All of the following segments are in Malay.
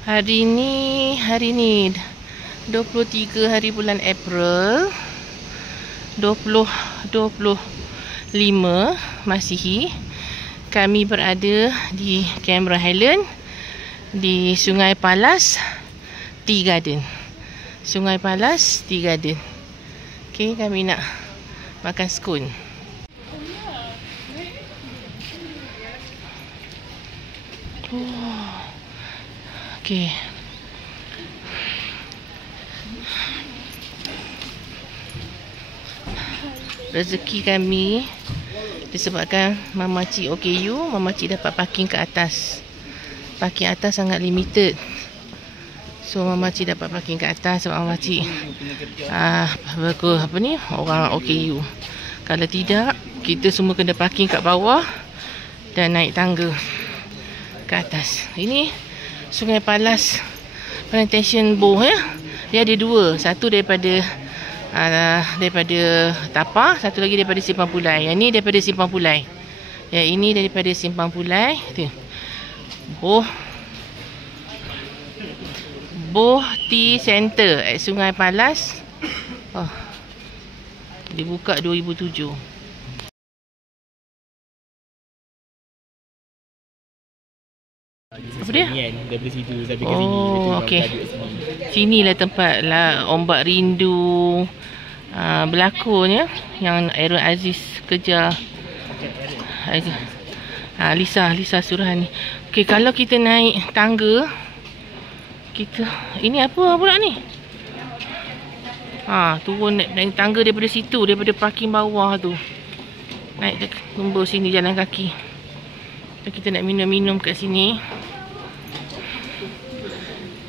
Hari ni 23 hari bulan April 2025 Masihi. Kami berada di Cameron Highland di Sungai Palas Tea Garden. Sungai Palas Tea Garden. Okey, kami nak makan scone. Okey. Rezeki kami disebabkan Mama Cik OKU, Mama Cik dapat parking ke atas. Parking atas sangat limited. So Mama Cik dapat parking ke atas sebab Mama Cik orang OKU. Kalau tidak, kita semua kena parking kat bawah dan naik tangga ke atas. Ini Sungai Palas Plantation Bow ya. Dia ada dua, satu daripada Tapah, satu lagi daripada Simpang Pulai. Yang ni daripada Simpang Pulai. Yang ini daripada Simpang Pulai. Tu. Boh Tea Center at Sungai Palas. Dibuka 2007. Apa dia? Daripada situ sampai ke sini. Okey. Sinilah tempat ombak rindu berlakonnya yang Aaron Aziz kejar Lisa Surahani. Okey, kalau kita naik tangga, ini apa pula ni? Turun naik tangga daripada situ, daripada parking bawah tu. Naik tembus sini jalan kaki. Kita nak minum-minum kat sini.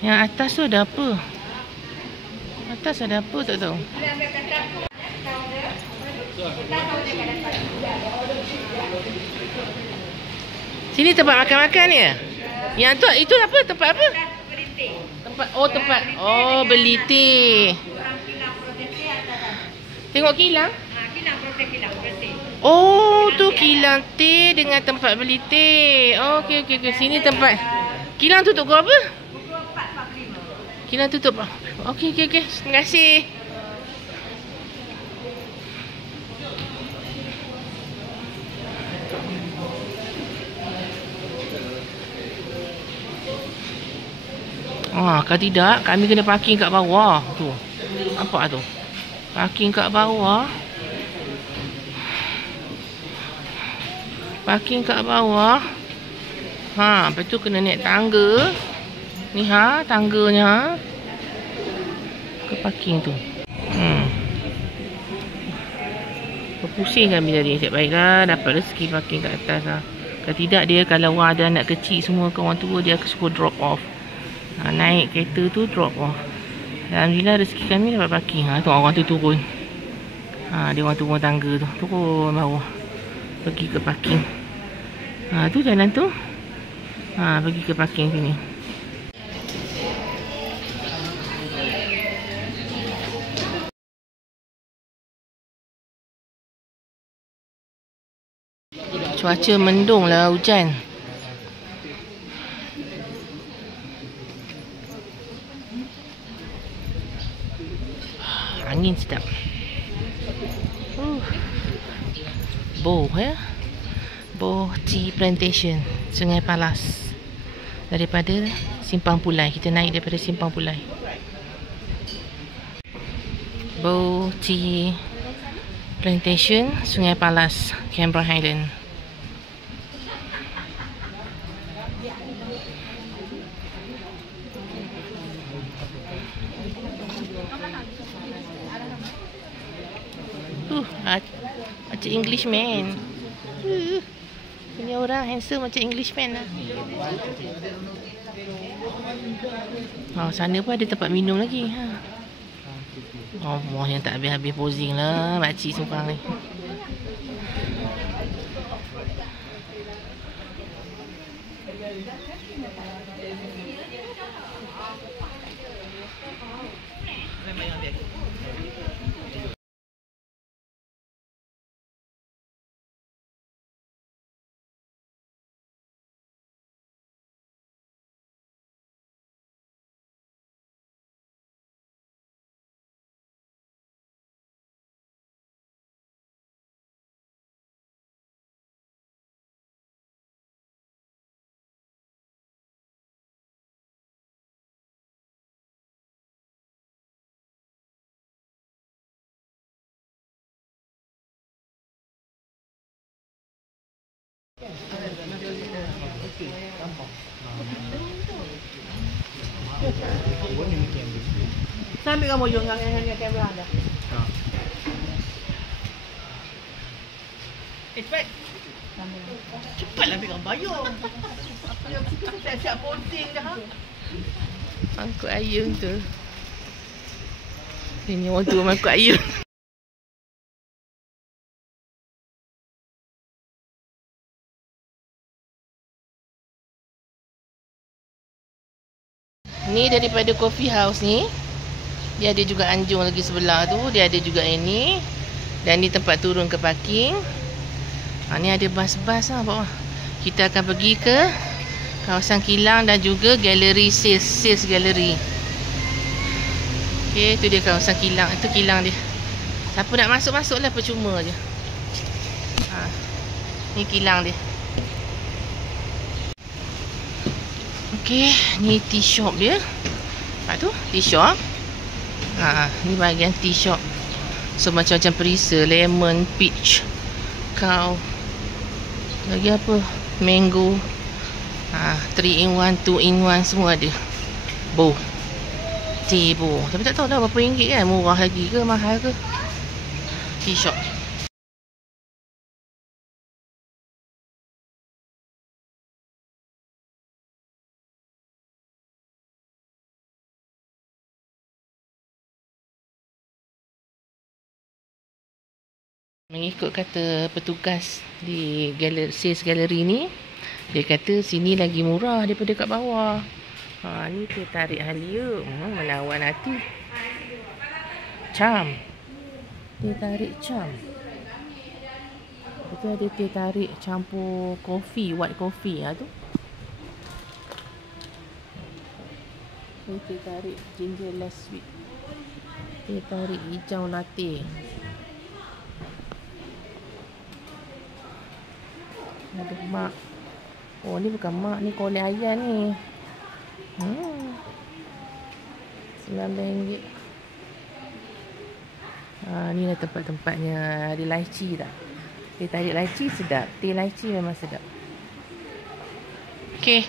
Yang atas tu ada apa? Atas ada apa tak tahu. Sini tempat makan-makan ya? Yang tu itu apa? Tempat apa? Tempat beli teh. Tengok kilang. Tu kilang teh dengan tempat beli teh. Okey. Sini tempat. Kilang tutup pukul apa? Kilang tutup. Okey. Terima kasih. Kalau tidak, kami kena parking kat bawah. Tu. Nampak tu? Parking kat bawah. Parking kat bawah. Lepas tu kena naik tangga. Ni tangganya ke parking tu. Pusing kami tadi. Cik baiklah dapat rezeki parking kat atas lah. Kalau tidak, dia kalau orang ada anak kecil semua ke orang tua, dia akan suruh drop off. Naik kereta tu drop off. Alhamdulillah rezeki kami dapat parking. Tu orang tu turun. Dia orang turun tangga tu. Turun bawah. Pergi ke parking. Tu jalan tu. Pergi ke parking sini. Cuaca mendung lah, hujan. Angin sedap. Bow ya. Bow Tea Plantation Sungai Palas. Daripada Simpang Pulai. Kita naik daripada Simpang Pulai. Bow Tea Plantation Sungai Palas, Cameron Highland. Macam Englishman. Punya orang handsome macam Englishman lah. Sana pun ada tempat minum lagi. Yang tak habis-habis posing lah makcik seorang ni. Saya ambil gambar juga dengan kamera anda. Cepat. Cepatlah ambil gambar yo. Apa yang kita siap-siap posting dah. Mangkuk ayung tu. Ini orang tua mangkuk ayung. Ni daripada coffee house ni. Dia ada juga anjung lagi sebelah tu. Dia ada juga ini. Dan ni tempat turun ke parking. Ni ada bas-bas lah bawah. Kita akan pergi ke kawasan kilang dan juga galeri sales gallery. Okey, tu dia kawasan kilang. Itu kilang dia. Siapa nak masuk-masuk lah, percuma je. Ni kilang dia. Okey, ni tea shop dia. Lepas tu tea shop. Ni bahagian tea shop. So macam-macam perisa, lemon, peach, cow. Lagi apa? Mango. 3 in 1, 2 in 1 semua ada. Bow. Tea bow. Tapi tak tahu dah berapa ringgit kan. Murah lagi ke mahal ke? Tea shop. Mengikut kata petugas di sales gallery ni, dia kata sini lagi murah daripada kat bawah. Ni teh tarik Halia. Menawan hati. Charm. Teh tarik charm. Itu ada teh tarik campur kopi, white coffee tu. Ni teh tarik ginger less sweet. Teh tarik hijau latte. Ada mak. Oh, ni bukan mak, ni kolej ayam ni. RM9. Ni lah tempat-tempatnya. Ada lychee tak? Teh tarik lychee sedap. Teh lychee memang sedap. Okey.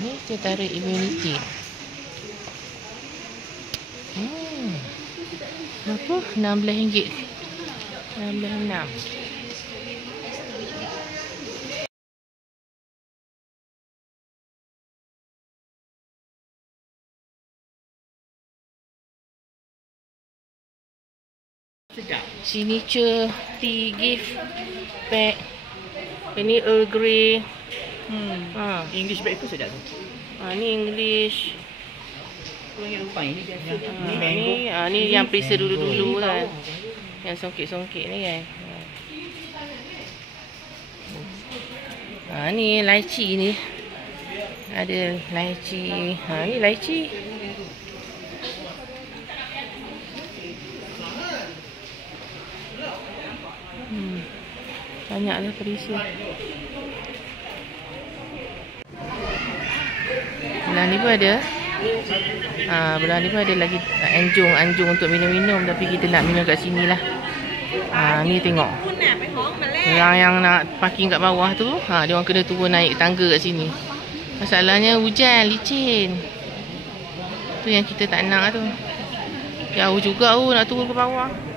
Ni teh tarik immunity. Berapa? RM16. RM16.6. Sedap. Signature tea gift pack. Ini Earl Grey. English breakfast sedap tu. Ni English. Yang lupa ini biasa. Ni yang perisa dulu-dulu kan. Yang songkit-songkit ni kan. Ni lychee ni. Ada lychee. Ni lychee. Banyaklah perisa. Belah ni pun ada. Belah ni pun ada lagi anjung untuk minum-minum. Tapi kita nak minum kat sini lah. Ni tengok. Yang nak parking kat bawah tu, dia orang kena turun naik tangga kat sini. Masalahnya hujan, licin. Tu yang kita tak nak tu. Jauh juga nak turun ke bawah.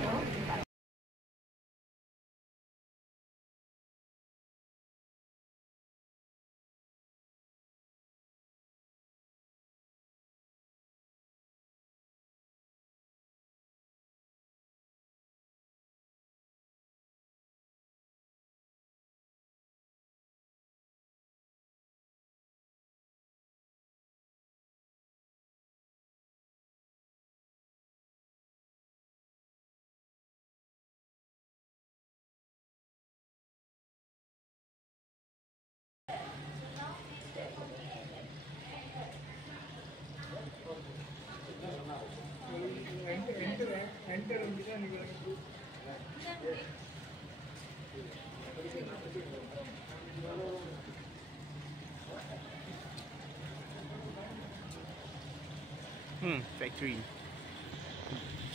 Factory.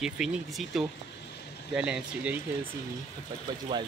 Cafe ni di situ. Jalan straight dari ke sini tempat-tempat jual.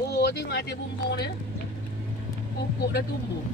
Oh, tengok ada bumbung dia. Pokok dah tumbuh.